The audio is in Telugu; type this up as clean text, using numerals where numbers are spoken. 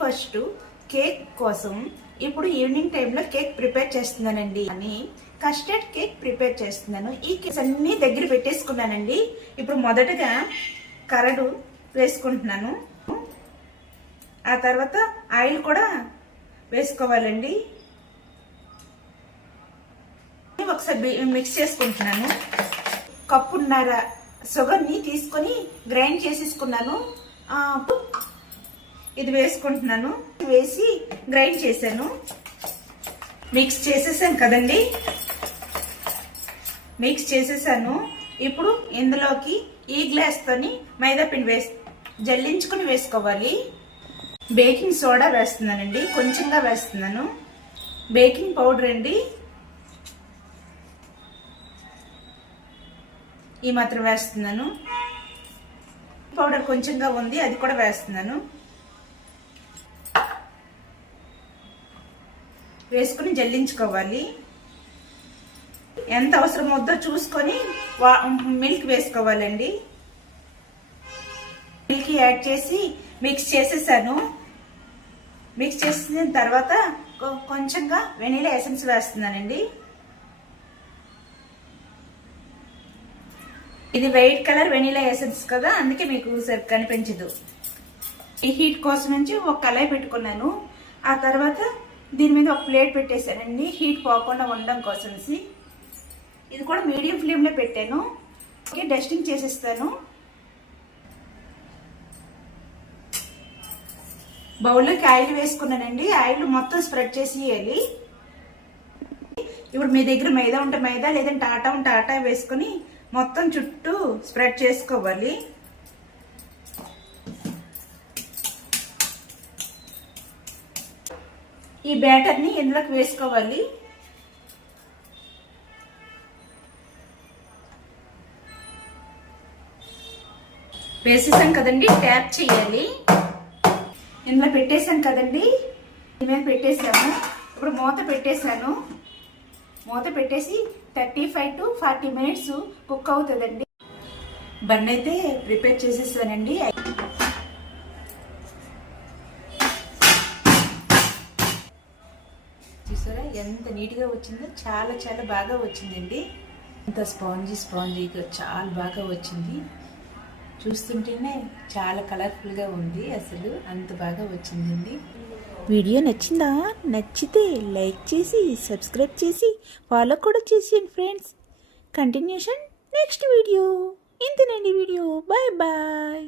ఫస్ట్ కేక్ కోసం ఇప్పుడు ఈవినింగ్ టైంలో కేక్ ప్రిపేర్ చేస్తున్నానండి. అని కస్టర్డ్ కేక్ ప్రిపేర్ చేస్తున్నాను. ఈ కేక్స్ అన్ని దగ్గర పెట్టేసుకున్నానండి. ఇప్పుడు మొదటగా కరడు వేసుకుంటున్నాను. ఆ తర్వాత ఆయిల్ కూడా వేసుకోవాలండి. ఒకసారి మిక్స్ చేసుకుంటున్నాను. కప్పున్నర షుగర్ని తీసుకొని గ్రైండ్ చేసేసుకున్నాను. ఇది వేసుకుంటున్నాను. వేసి గ్రైండ్ చేశాను. మిక్స్ చేసేసాను కదండి. మిక్స్ చేసేసాను. ఇప్పుడు ఇందులోకి ఈ గ్లాస్తోని మైదా పిండి జల్లించుకుని వేసుకోవాలి. బేకింగ్ సోడా వేస్తున్నానండి. కొంచెంగా వేస్తున్నాను. బేకింగ్ పౌడర్ అండి, ఈ మాత్రం వేస్తున్నాను. పౌడర్ కొంచెంగా ఉంది, అది కూడా వేస్తున్నాను. వేసుకుని జల్లించుకోవాలి. ఎంత అవసరం వద్దో చూసుకొని మిల్క్ వేసుకోవాలండి. మిల్క్ యాడ్ చేసి మిక్స్ చేసేసాను. మిక్స్ చేసిన తర్వాత కొంచెంగా వెనీలా ఎసెన్స్ వేస్తున్నానండి. ఇది వైట్ కలర్ వెనీలా ఎసెన్స్ కదా, అందుకే మీకు సరిగ్గా కనిపించదు. ఈ హీట్ కోసం నుంచి ఒక కళాయి పెట్టుకున్నాను. ఆ తర్వాత దీని మీద ఒక ప్లేట్ పెట్టేశానండి, హీట్ పోకుండా ఉండడం కోసం. ఇది కూడా మీడియం ఫ్లేమ్లో పెట్టాను. ఓకే, డస్టింగ్ చేసేస్తాను. బౌల్లోకి ఆయిల్ వేసుకున్నానండి. ఆయిల్ మొత్తం స్ప్రెడ్ చేసి వేయాలి. ఇప్పుడు మీ దగ్గర మైదా ఉంటే మైదా, లేదంటే ఆటా ఉంటే ఆటా వేసుకొని మొత్తం చుట్టూ స్ప్రెడ్ చేసుకోవాలి. ఈ బ్యాటర్ని ఇందులోకి వేసుకోవాలి. వేసేసాం కదండి, ట్యాప్ చేయాలి. ఇందులో పెట్టేసాం కదండి, దీని మీద పెట్టేసాము. ఇప్పుడు మూత పెట్టేశాను. మూత పెట్టేసి 35 to 40 minutes కుక్ అవుతుందండి. బన్ అయితే ప్రిపేర్ చేసేసానండి. చూసారా ఎంత నీట్గా వచ్చిందో? చాలా చాలా బాగా వచ్చిందండి. అంత స్పాంజీగా చాలా బాగా వచ్చింది. చూస్తుంటేనే చాలా కలర్ఫుల్గా ఉంది. అసలు అంత బాగా వచ్చిందండి. వీడియో నచ్చిందా? నచ్చితే లైక్ చేసి సబ్స్క్రైబ్ చేసి ఫాలో కూడా చేసేయండి ఫ్రెండ్స్. Continuation next video. ఇంతేనండి వీడియో. Bye bye.